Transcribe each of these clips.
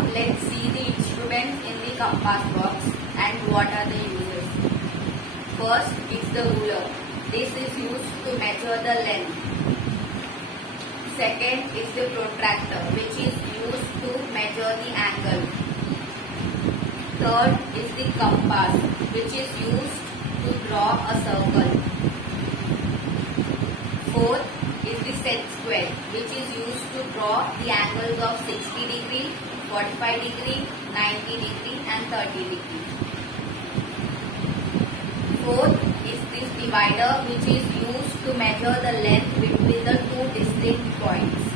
Now let's see the instruments in the compass box and what are the uses. First is the ruler. This is used to measure the length. Second is the protractor, which is used to measure the angle. Third is the compass, which is used to draw a circle. Fourth is the set square, which is used to draw the angles of 60 degree, 45 degree, 90 degree and 30 degree. Fourth is this divider, which is used to measure the length between the two distinct points.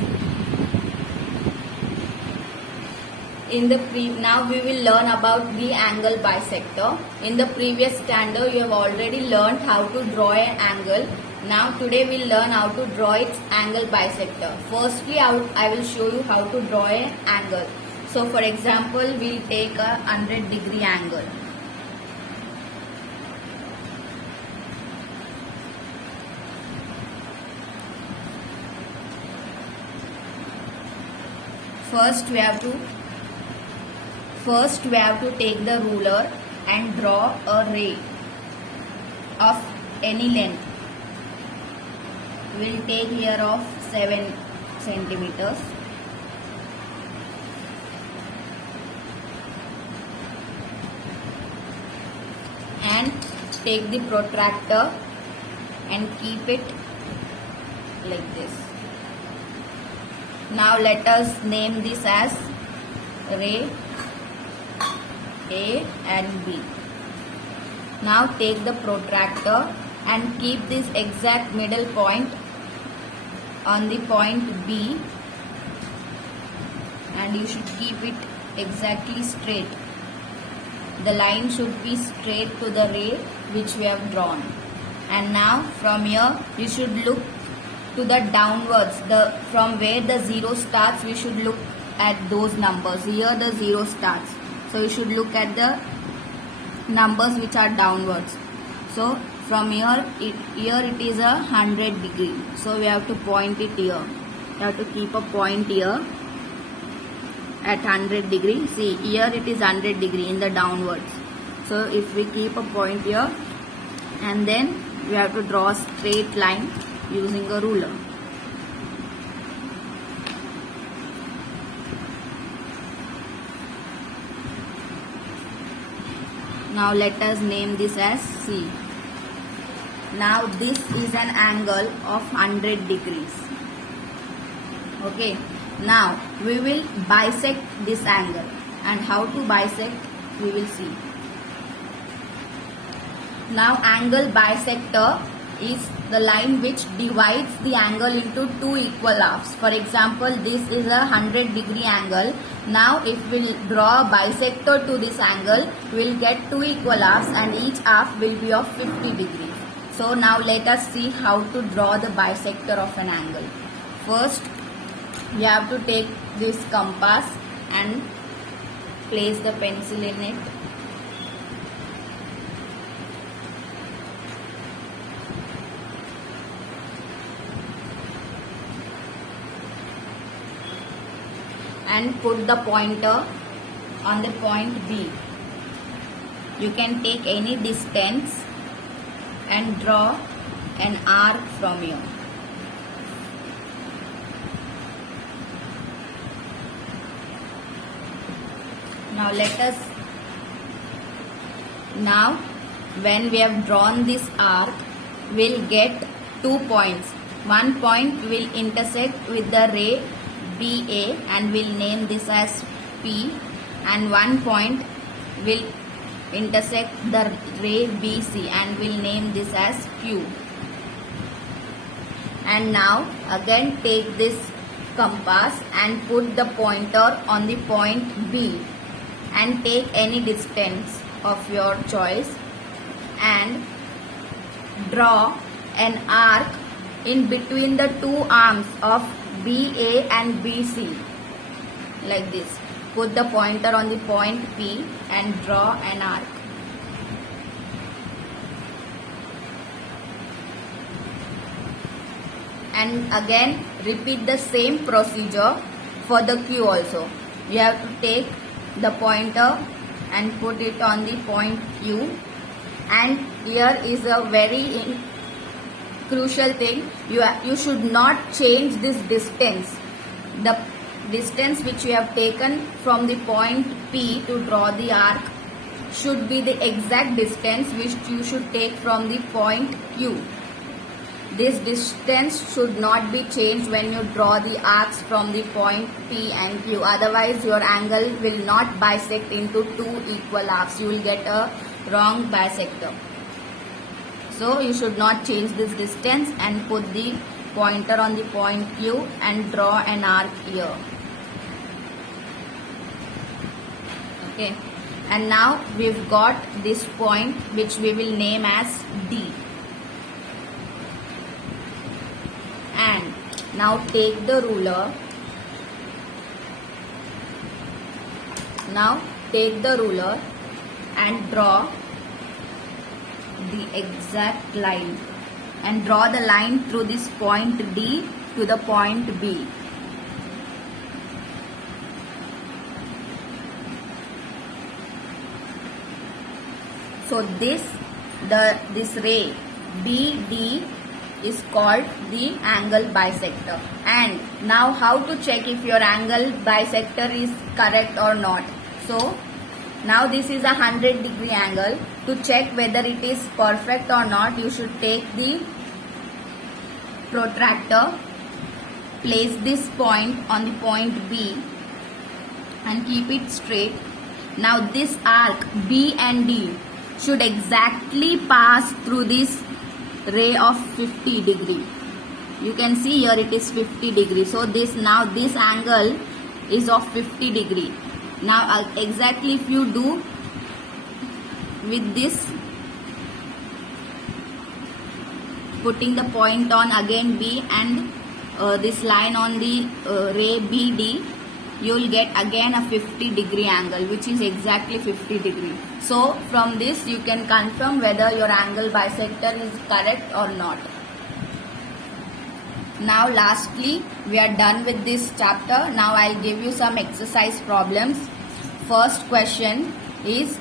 Now we will learn about the angle bisector. In the previous standard you have already learned how to draw an angle. Now today we will learn how to draw its angle bisector. Firstly I will show you how to draw an angle. So for example we will take a 100-degree angle. First we have to take the ruler and draw a ray of any length. We will take here of 7 centimeters. And take the protractor and keep it like this. Now let us name this as ray A and B. Now take the protractor and keep this exact middle point on the point B, and you should keep it exactly straight. The line should be straight to the ray which we have drawn. And now from here you should look to the downwards, from where the 0 starts we should look at those numbers. Here the 0 starts, so you should look at the numbers which are downwards. So from here it is a 100 degree, so we have to point it here. We have to keep a point here at 100 degree. See, here it is 100 degree in the downwards. So if we keep a point here, and then we have to draw a straight line using a ruler. Now let us name this as C. Now this is an angle of 100 degrees. Okay. Now we will bisect this angle, and how to bisect we will see. Now angle bisector is the line which divides the angle into two equal halves. For example, this is a 100-degree angle. Now if we will draw a bisector to this angle, we will get two equal halves and each half will be of 50 degrees. So now let us see how to draw the bisector of an angle. First we have to take this compass and place the pencil in it. And put the pointer on the point B. You can take any distance and draw an arc from here. Now when we have drawn this arc, we'll get 2 points. One point will intersect with the ray BA and we'll name this as P, and one point will intersect the ray BC and we'll name this as Q. And now again take this compass and put the pointer on the point B and take any distance of your choice and draw an arc in between the two arms of BA and BC like this. Put the pointer on the point P and draw an arc. And again repeat the same procedure for the Q also. you have to take the pointer and put it on the point Q. And here is a very crucial thing. You should not change this distance. The distance which you have taken from the point P to draw the arc should be the exact distance which you should take from the point Q. This distance should not be changed when you draw the arcs from the point P and Q. Otherwise, your angle will not bisect into two equal arcs. You will get a wrong bisector. So, you should not change this distance and put the pointer on the point Q and draw an arc here. Okay. And now we've got this point which we will name as D. And now take the ruler. Now take the ruler and draw the exact line. And draw the line through this point D to the point B. So this ray BD is called the angle bisector. And now how to check if your angle bisector is correct or not? So now this is a 100-degree angle. To check whether it is perfect or not, you should take the protractor, place this point on the point B and keep it straight. Now this arc B and D should exactly pass through this ray of 50 degree. You can see here it is 50 degree. So this angle is of 50 degree. Now exactly if you do with this, putting the point on again B and this line on the ray BD, you will get again a 50-degree angle, which is exactly 50 degree. So from this you can confirm whether your angle bisector is correct or not. Now lastly, we are done with this chapter. Now I'll give you some exercise problems. First question is,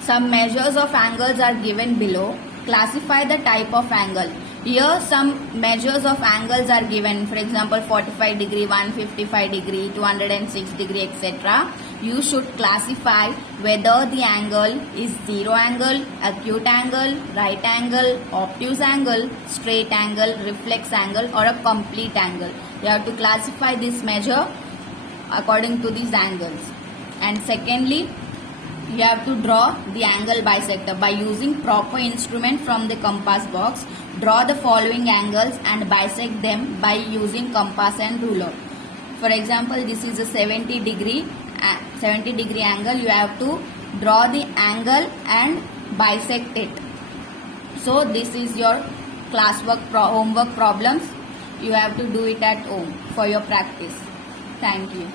some measures of angles are given below. Classify the type of angle. Here some measures of angles are given. For example, 45 degree, 155 degree, 206 degree, etc. You should classify whether the angle is zero angle, acute angle, right angle, obtuse angle, straight angle, reflex angle, or a complete angle. You have to classify this measure according to these angles. And secondly, you have to draw the angle bisector by using proper instrument from the compass box. Draw the following angles and bisect them by using compass and ruler. For example, this is a 70 degree angle. You have to draw the angle and bisect it. So this is your classwork homework problems. You have to do it at home for your practice. Thank you.